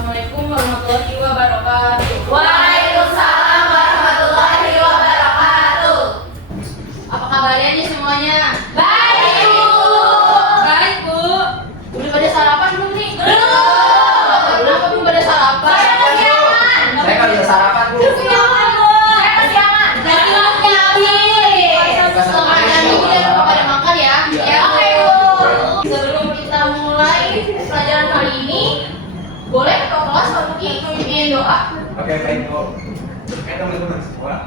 Assalamualaikum warahmatullahi wabarakatuh. Waalaikumsalam warahmatullahi wabarakatuh. Apa kabarnya nih semuanya? Baik, Bu. Baik, Bu. Udah pada sarapan belum nih? Belum. Kenapa belum pada sarapan? Saya kesiangan. Saya nggak bisa sarapan, Bu. Kesiangan, Bu. Saya kesiangan. Nanti makan habis. Semuanya dulu jangan lupa pada makan ya. Iya. Ya, Oke, Bu. Sebelum kita mulai pelajaran kali ini, boleh ketua kelas Pak Muki memimpin doa? Oke, baik, Bu. Oke, teman-teman semua.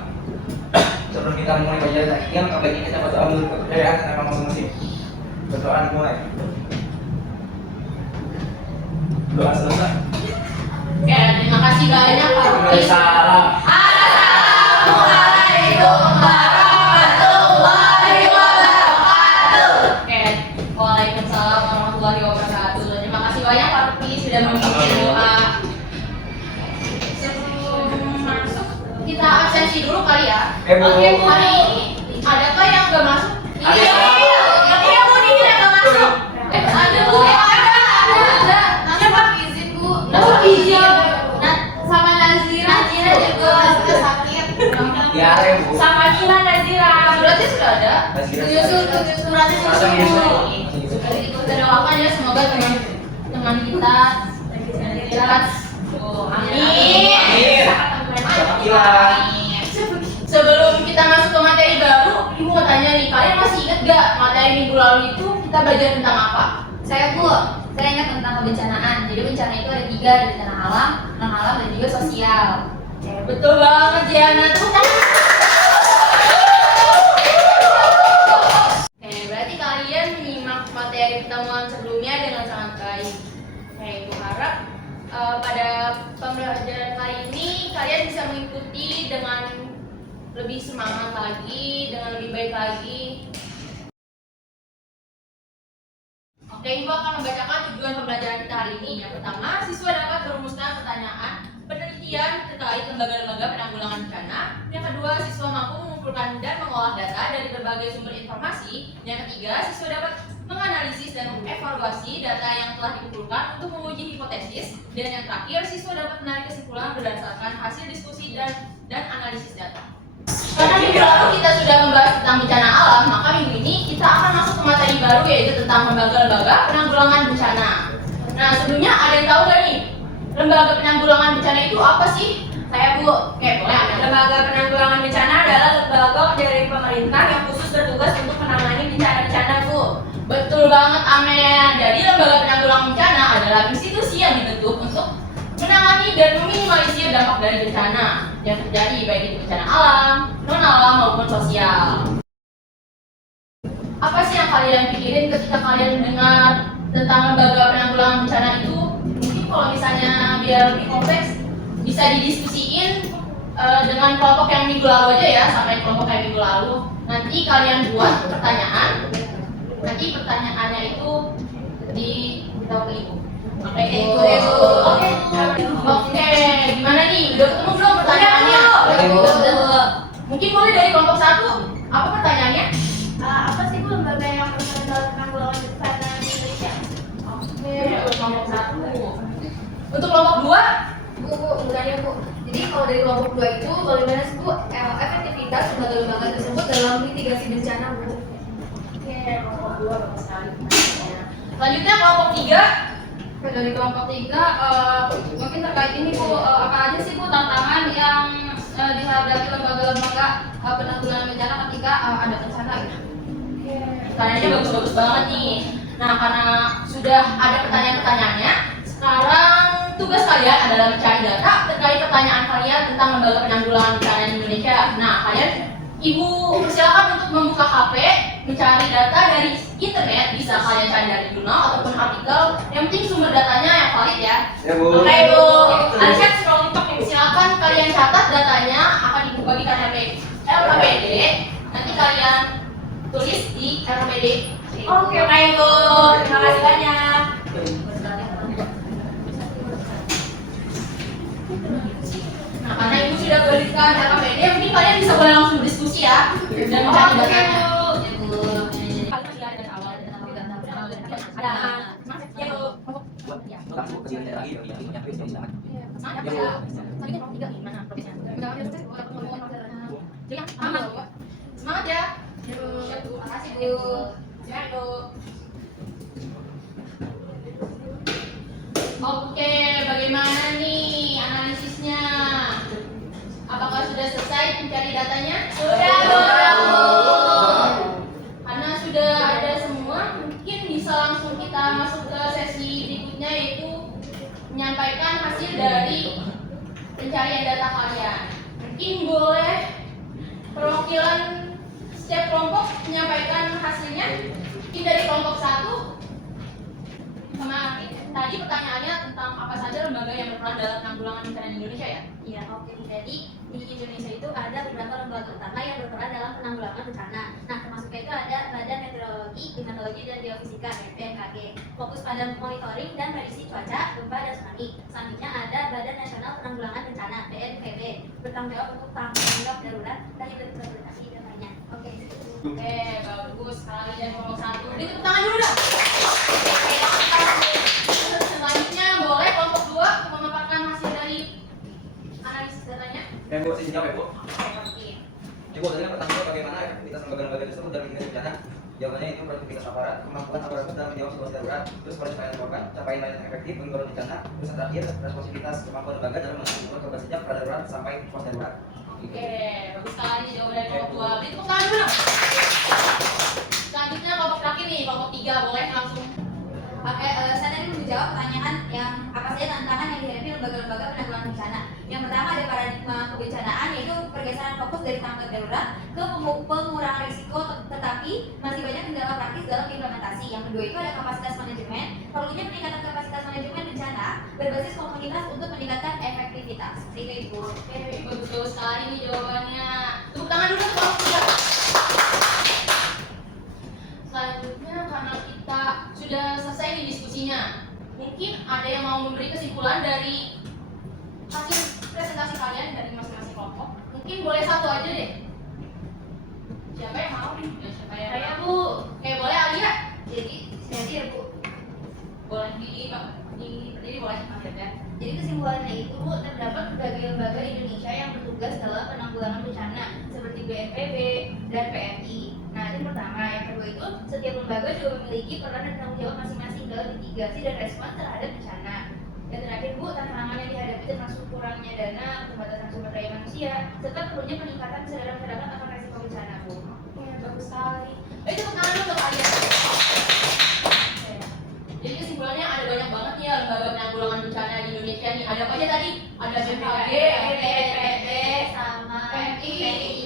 Sebelum kita mulai belajar lagi, yang baiknya kita berdoa dulu kepercayaan sama masing-masing. Berdoa dimulai. Doa selesai. Oke, terima kasih banyak Pak Muki. Salam. Assalamualaikum warahmatullahi wabarakatuh. Oke, waalaikumsalam warahmatullahi wabarakatuh. Terima kasih banyak Pak Rupi sudah memimpin doa. Sebelum masuk, kita absensi dulu kali ya. Bu. Oke, Bu. Hari ini adakah yang nggak masuk? Ada. Iya, Bu, Dini nggak masuk. Ada Bu. Ada. Siapa izin Bu? Oh izin. Nah, sama Nazira. Nazira juga sakit. Ya, Bu. Sama Gina Nazira. Suratnya sudah ada. Nazira. Suratnya Masa sudah biasa? kita doakan ya semoga teman kita jelas. Oh, amin. Amin. Alhamdulillah. Sebelum kita masuk ke materi baru, Ibu mau tanya nih, kalian masih ingat gak materi minggu lalu itu kita belajar tentang apa? Saya ingat tentang kebencanaan. Jadi bencana itu ada 3, ada bencana alam, non alam, dan juga sosial. Betul banget Jiana tuh. Oke, berarti kalian menyimak materi pertemuan sebelumnya dengan sangat baik. Oke, Ibu harap pada pembelajaran kali ini kalian bisa mengikuti dengan lebih semangat lagi, dengan lebih baik lagi. Oke, Ibu akan membacakan tujuan pembelajaran kita hari ini. Yang pertama, siswa dapat merumuskan pertanyaan penelitian terkait lembaga-lembaga penanggulangan bencana. Yang kedua, siswa mampu mengumpulkan dan mengolah data dari berbagai sumber informasi. Yang ketiga, siswa dapat menganalisis dan mengevaluasi data yang telah dikumpulkan untuk menguji hipotesis. Dan yang terakhir, siswa dapat menarik kesimpulan berdasarkan hasil diskusi dan analisis data. Karena minggu lalu kita sudah membahas tentang bencana alam, maka minggu ini kita akan masuk ke materi baru yaitu tentang lembaga-lembaga penanggulangan bencana. Nah, sebelumnya ada yang tahu nggak nih? Lembaga penanggulangan bencana itu apa sih? Saya Bu. Oke, boleh. Lembaga penanggulangan bencana adalah lembaga dari pemerintah yang khusus bertugas untuk menangani bencana-bencana, Bu. Betul banget, Amen. Jadi lembaga penanggulangan bencana adalah institusi yang dibentuk untuk menangani dan meminimalisir dampak dari bencana yang terjadi baik itu bencana alam, non alam maupun sosial. Apa sih yang kalian pikirin ketika kalian mendengar tentang lembaga penanggulangan bencana itu? Mungkin kalau misalnya biar lebih kompleks bisa didiskusiin dengan kelompok yang minggu lalu aja ya, sampai kelompok yang minggu lalu. Nanti kalian buat pertanyaan. Nanti pertanyaannya itu diberitahu ke Ibu. Oke, gimana nih? Udah ketemu belum pertanyaannya? Udah. Mungkin boleh dari kelompok 1. Apa pertanyaannya? Apa sih Bu lembaga yang berperan dalam penanggulangan bencana di Indonesia? Oke, untuk kelompok 1. Untuk kelompok 2? Bu, bentarnya Bu. Jadi kalau dari kelompok 2 itu bagaimana sih Bu efektivitas lembaga-lembaga tersebut dalam mitigasi bencana, Bu? Oke, kelompok 2 bagus sekali. Selanjutnya kelompok 3. Dari kelompok 3 mungkin terkait ini Bu, apa aja sih Bu tantangan yang dihadapi lembaga-lembaga penanggulangan bencana ketika ada bencana gitu? Pertanyaannya bagus-bagus banget nih. Nah, karena sudah ada pertanyaan-pertanyaannya, sekarang tugas kalian adalah mencari data terkait pertanyaan kalian tentang lembaga penanggulangan bencana di Indonesia. Nah, kalian Ibu persilakan untuk membuka HP, mencari data dari internet, bisa kalian cari dari jurnal ataupun artikel. Yang penting sumber datanya yang valid ya. Ya, Bu. Oke Bu, Ansyat scrolling talk nih. Silakan kalian catat datanya akan dibagikan RPD. Nanti kalian tulis di RPD. Oke Bu. Terima kasih banyak. Nah, karena Ibu sudah berikan RPD, mungkin kalian bisa boleh langsung berdiskusi ya dan mencari datanya. Ada. Ya Bu. masuk ke sini lagi nyampe sini selamat. Semangat ya. Tadi kan nomor 3 gimana progresnya? Jadi yang aman. Semangat ya. Makasih Bu. Jangan Bu. Oke, bagaimana nih analisisnya? Apakah sudah selesai mencari datanya? Sudah, Bu. Karena sudah ada semua, mungkin bisa langsung kita masuk ke sesi berikutnya, yaitu menyampaikan hasil dari pencarian data kalian. Mungkin boleh perwakilan setiap kelompok menyampaikan hasilnya. Mungkin dari kelompok 1 sama tadi pertanyaannya tentang apa saja lembaga yang berperan dalam penanggulangan bencana di Indonesia ya? Iya, oke. Jadi di Indonesia itu ada beberapa lembaga utama yang berperan dalam penanggulangan bencana. Nah, termasuknya itu ada Badan Meteorologi, Klimatologi, dan Geofisika (BMKG). Fokus pada monitoring dan prediksi cuaca, gempa, dan tsunami. Selanjutnya ada Badan Nasional Penanggulangan Bencana (BNPB). Bertanggung jawab untuk tanggap darurat dan implementasi dan lainnya. Oke. Oke, bagus sekali dari kelompok 1. Beri tepuk tangan dulu dong. Selanjutnya boleh kelompok 2 memaparkan hasil dari analisis datanya. Dan Bu, sisi jawab ya Bu. Oke. Ibu tadi pertanyaan bagaimana efektivitas lembaga-lembaga tersebut dalam mitigasi bencana? Jawabannya itu produktivitas aparat, kemampuan aparat dalam menjawab situasi darurat, terus pencapaian korban, capaian layanan efektif penanggulangan bencana, terus yang terakhir responsivitas kemampuan lembaga dalam menangani korban sejak pada darurat sampai pos darurat. Oke, bagus sekali jawaban dari kelompok 2. Beri tepuk tangan dulu dong. Selanjutnya kelompok terakhir nih, kelompok 3 boleh langsung. Oke, saya tadi mau menjawab pertanyaan yang apa saja tantangan yang dihadapi lembaga-lembaga penanggulangan bencana. Yang pertama ada paradigma kebencanaan, yaitu pergeseran fokus dari tanggap darurat ke pengurangan risiko, tetapi masih banyak kendala praktis dalam implementasi. Yang kedua itu ada kapasitas manajemen, perlunya peningkatan kapasitas manajemen bencana berbasis komunitas untuk meningkatkan efektivitas. Itu Ibu. Oke, bagus sekali nih jawabannya. Tepuk tangan dulu untuk kelompok 3. Selanjutnya karena kita sudah selesai nih diskusinya, mungkin ada yang mau memberi kesimpulan dari hasil presentasi kalian dari masing-masing kelompok. Mungkin boleh satu aja deh. Siapa yang mau? Ya, siapa yang Saya, mau? Bu. Oke, boleh Alia? Jadi ya Bu. Boleh berdiri boleh ya. Jadi kesimpulannya itu Bu, terdapat berbagai lembaga di Indonesia yang bertugas dalam penanggulangan bencana seperti BNPB dan PMI. Nah, itu pertama. Yang kedua itu setiap lembaga juga memiliki peran dan tanggung jawab masing-masing dalam mitigasi dan respons terhadap bencana. Yang terakhir Bu, tantangan yang dihadapi termasuk kurangnya dana, keterbatasan sumber daya manusia, serta perlunya peningkatan kesadaran masyarakat akan resiko bencana Bu. Ya, bagus sekali. Tepuk tangan dulu untuk Alia. Oke. Jadi kesimpulannya ada banyak banget nih ya lembaga penanggulangan bencana di Indonesia nih. Ada apa aja tadi? Ada BMKG, BNPB, sama PMI.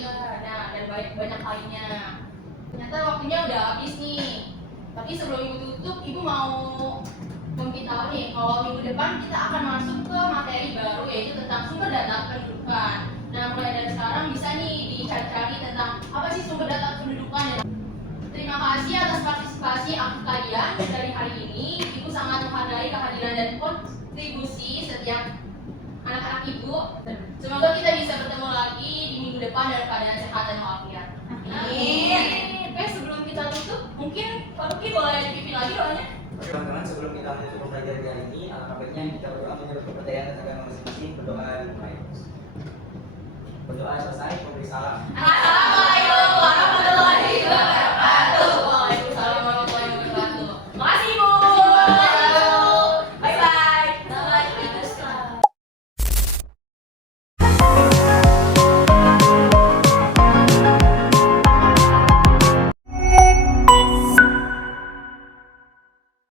Nah, dan banyak lainnya. Ternyata waktunya udah habis nih. Tapi sebelum Ibu tutup, Ibu mau memberitahu nih kalau minggu depan kita akan masuk ke materi baru, yaitu tentang sumber data kependudukan. Nah, mulai dari sekarang bisa nih dicari-cari tentang apa sih sumber data kependudukan. Terima kasih atas partisipasi aktif kalian dari hari ini. Ibu sangat menghargai kehadiran dan kontribusi setiap anak-anak Ibu. Semoga kita bisa bertemu lagi di minggu depan dalam keadaan sehat dan walafiat. Amin. Oke, sebelum kita tutup, mungkin Pak Ruki boleh dipimpin lagi doanya. Oke teman-teman, sebelum kita menutup pembelajaran hari ini, alangkah baiknya kita berdoa menurut kepercayaan dan agama masing-masing. Berdoa dimulai. Berdoa selesai, memberi salam.